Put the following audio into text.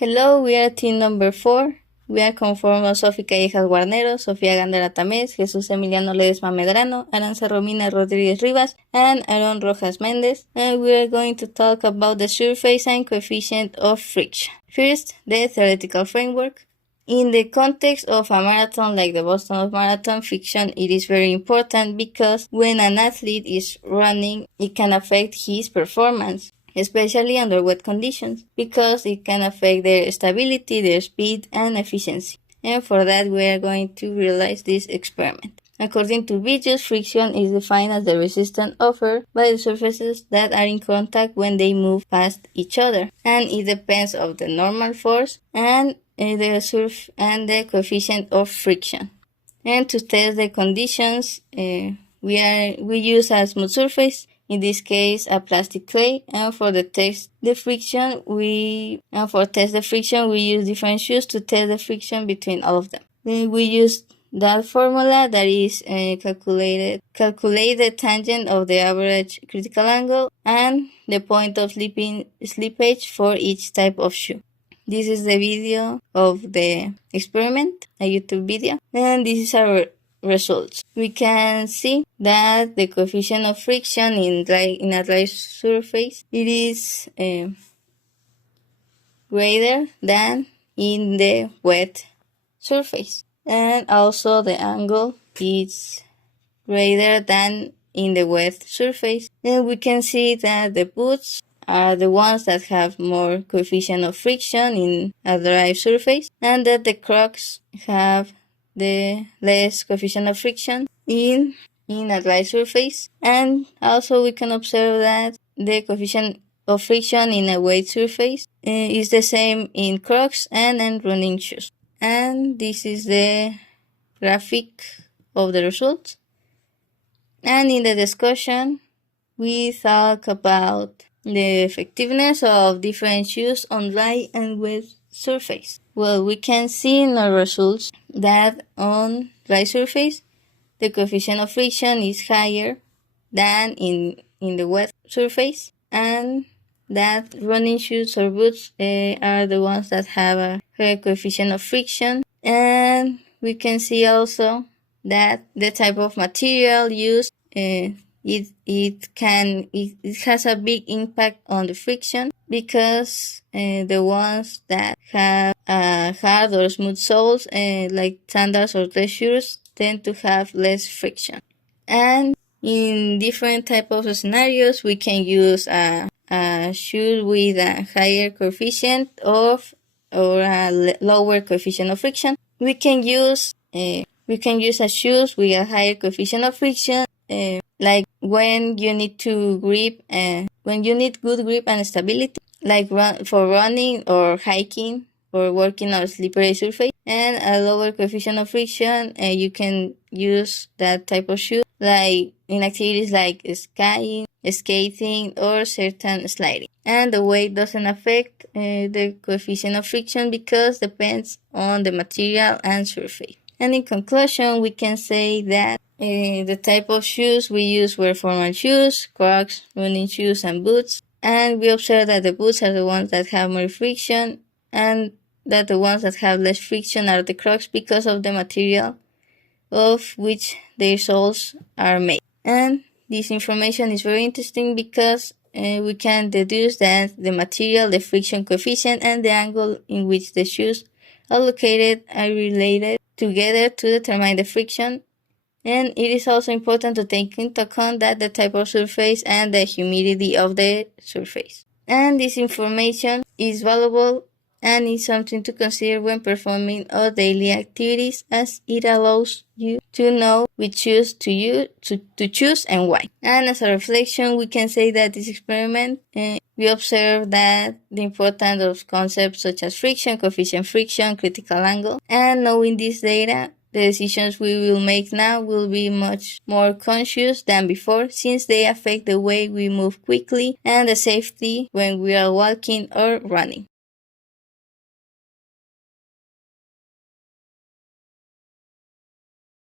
Hello, we are team number 4. We are conformos Sofía Callejas Guarnero, Sofía Gándara Tamés, Jesús Emiliano Ledesma Medrano, Aranza Romina Rodríguez Rivas, and Aaron Rojas Mendez, and we are going to talk about the surface and coefficient of friction. First, the theoretical framework. In the context of a marathon like the Boston Marathon, friction it is very important because when an athlete is running, it can affect his performance, especially under wet conditions, because it can affect their stability, their speed, and efficiency. And for that, we are going to realize this experiment. According to Vigius, friction is defined as the resistance offered by the surfaces that are in contact when they move past each other, and it depends on the normal force and the coefficient of friction. And to test the conditions, we use a smooth surface, in this case a plastic clay, and for test the friction we use different shoes to test the friction between all of them. Then we use that formula that is calculate the tangent of the average critical angle and the point of slippage for each type of shoe. This is the video of the experiment, a YouTube video, and this is our results. We can see that the coefficient of friction in a dry surface it is greater than in the wet surface, and also the angle is greater than in the wet surface. And we can see that the boots are the ones that have more coefficient of friction in a dry surface, and that the Crocs have the less coefficient of friction in a dry surface. And also we can observe that the coefficient of friction in a wet surface is the same in Crocs and in running shoes. And this is the graphic of the results. And in the discussion, we talk about the effectiveness of different shoes on dry and wet surface. Well, we can see in our results that on dry surface, the coefficient of friction is higher than in the wet surface, and that running shoes or boots are the ones that have a higher coefficient of friction. And we can see also that the type of material used it has a big impact on the friction, because the ones that have hard or smooth soles, like sandals or dress shoes, tend to have less friction. And in different type of scenarios, we can use a shoe with a higher coefficient of or a lower coefficient of friction. We can use a shoes with a higher coefficient of friction, like when you need good grip and stability, like for running or hiking or working on a slippery surface, and a lower coefficient of friction, you can use that type of shoe like in activities like skiing, skating, or certain sliding. And the weight doesn't affect the coefficient of friction because it depends on the material and surface. And in conclusion, we can say that the type of shoes we use were formal shoes, Crocs, running shoes, and boots. And we observe that the boots are the ones that have more friction, and that the ones that have less friction are the Crocs because of the material of which their soles are made. And this information is very interesting because we can deduce that the material, the friction coefficient, and the angle in which the shoes are located are related together to determine the friction. And it is also important to take into account that the type of surface and the humidity of the surface. And this information is valuable and is something to consider when performing all daily activities, as it allows you to know which shoes to choose and why. And as a reflection, we can say that this experiment, we observe that the importance of concepts such as friction, coefficient friction, critical angle, and knowing this data, the decisions we will make now will be much more conscious than before, since they affect the way we move quickly and the safety when we are walking or running.